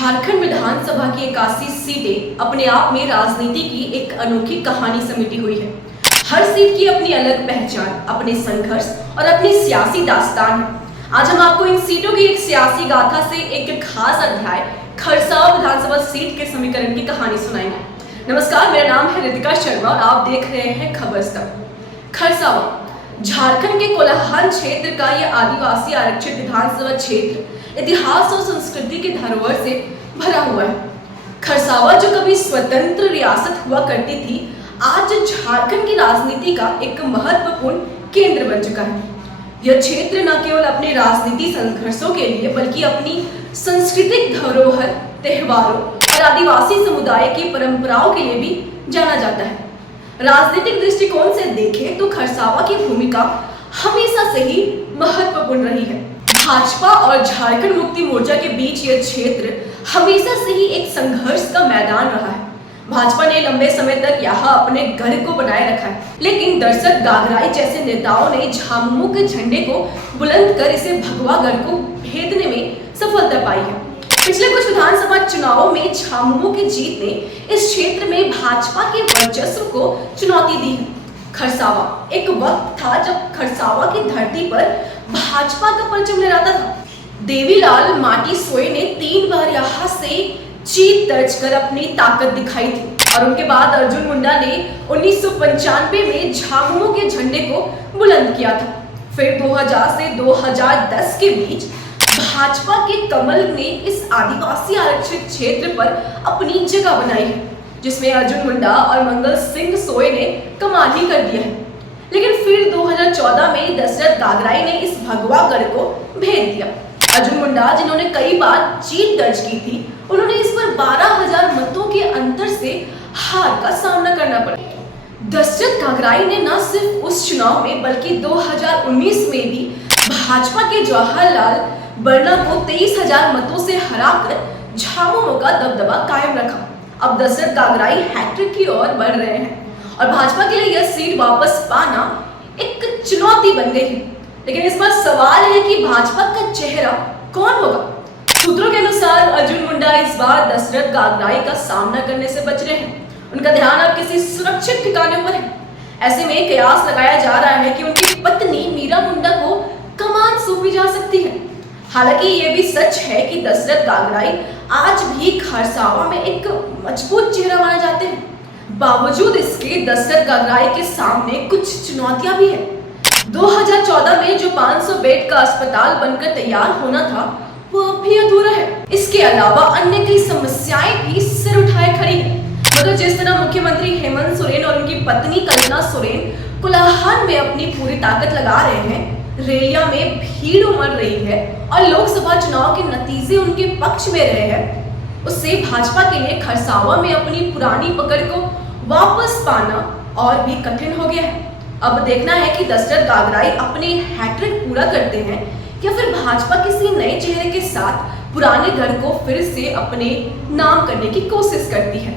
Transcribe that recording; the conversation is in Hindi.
झारखंड विधानसभा की 81 सीटें अपने आप में राजनीति की एक अनोखी कहानी समेटी हुई है। हर सीट की अपनी अलग पहचान, अपने संघर्ष और अपनी सियासी दास्तान है। आज हम आपको इन सीटों की एक सियासी गाथा से एक खास अध्याय खरसावां विधानसभा सीट के समीकरण की कहानी सुनाएंगे। नमस्कार, मेरा नाम है रितिका शर्मा और आप देख रहे हैं खबर स्तंभ। खरसावां झारखंड के कोलाहल क्षेत्र का यह आदिवासी आरक्षित विधानसभा क्षेत्र इतिहास और संस्कृति की धरोहर से भरा हुआ है। खरसावां जो कभी स्वतंत्र रियासत हुआ करती थी, आज झारखंड की राजनीति का एक महत्वपूर्ण केंद्र बन चुका है। यह क्षेत्र न केवल अपने राजनीति संघर्षों के लिए बल्कि अपनी सांस्कृतिक धरोहर, त्योहारों और आदिवासी समुदाय की परंपराओं के लिए भी जाना जाता है। राजनीतिक दृष्टिकोण से देखें तो खरसावां की भूमिका हमेशा से ही महत्वपूर्ण रही है। भाजपा और झारखंड मुक्ति मोर्चा के बीच यह क्षेत्र हमेशा से ही एक संघर्ष का मैदान रहा है। भाजपा ने लंबे समय तक यहाँ अपने गढ़ को बनाए रखा है, लेकिन दर्शक गागराई जैसे नेताओं ने झामुमो के झंडे को बुलंद कर इसे भगवा गढ़ को भेदने में सफलता पाई है। पिछले कुछ विधानसभा चुनावों में झामुमो की जीत ने इस क्षेत्र में भाजपा के वर्चस्व को चुनौती दी है। खरसावां एक वक्त था जब खरसावां की धरती पर भाजपा का परचम लहराता था। देवीलाल माटी सोय ने 3 बार यहाँ से जीत दर्ज कर अपनी ताकत दिखाई थी और उनके बाद अर्जुन मुंडा ने 1995 में झामुमो के झंडे को बुलंद किया था। फिर 2000 से 2010 के बीच भाजपा के कमल ने इस आदिवासी आरक्षित क्षेत्र पर अपनी जगह बनाई है, जिसमें अर्जुन मुंडा और मंगल सिंह सोय ने कमान ही कर दिया है। लेकिन फिर 2014 में दशरथ गागराई ने इस भगवा गढ़ को भेद दिया। अर्जुन मुंडा, जिन्होंने कई बार जीत दर्ज की थी, उन्होंने इस पर 12,000 मतों के अंतर से हार का सामना करना पड़ा। दशरथ गागराई ने न सिर्फ उस चुनाव में बल्कि 2019 में भी भाजपा के जवाहरलाल बरना को 23,000 मतों से हराकर झामुमो का दबदबा कायम रखा। अब दशरथ गागराई हैट्रिक की ओर बढ़ रहे हैं और भाजपा के लिए यह सीट वापस पाना एक चुनौती बन गई है। लेकिन इस पर सवाल है कि भाजपा का चेहरा कौन होगा। सूत्रों के अनुसार अर्जुन मुंडा इस बार दशरथ गागराई का सामना करने से बच रहे हैं। उनका ध्यान अब किसी सुरक्षित ठिकाने पर है। ऐसे में कयास लगाया जा रहा है कि उनकी पत्नी मीरा मुंडा को कमान सौंपी जा सकती है। हालांकि ये भी सच है कि दशरथ गागराई आज भी खरसावां में एक मजबूत चेहरा माने जाते हैं। बावजूद इसके दशरथ गागराई के सामने कुछ चुनौतियां भी हैं। 2014 में जो 500 बेड का अस्पताल बनकर तैयार होना था, वो अब भी अधूरा है। इसके अलावा अन्य कई समस्याएं भी सिर उठाए खड़ी हैं। मतलब जिस तरह मुख्यमंत्री हेमंत सोरेन और उनकी पत्नी कल्पना सोरेन कोलाहल में अपनी पूरी ताकत लगा रहे हैं, रैलियां में भीड़ उमड़ रही है और लोकसभा चुनाव के नतीजे उनके पक्ष में रहे हैं, उससे भाजपा के लिए खरसावां में अपनी पुरानी पकड़ को वापस पाना और भी कठिन हो गया है। अब देखना है कि दशरथ गागराई अपने हैट्रिक पूरा करते हैं या फिर भाजपा किसी नए चेहरे के साथ पुराने गढ़ को फिर से अपने नाम करने की कोशिश करती है।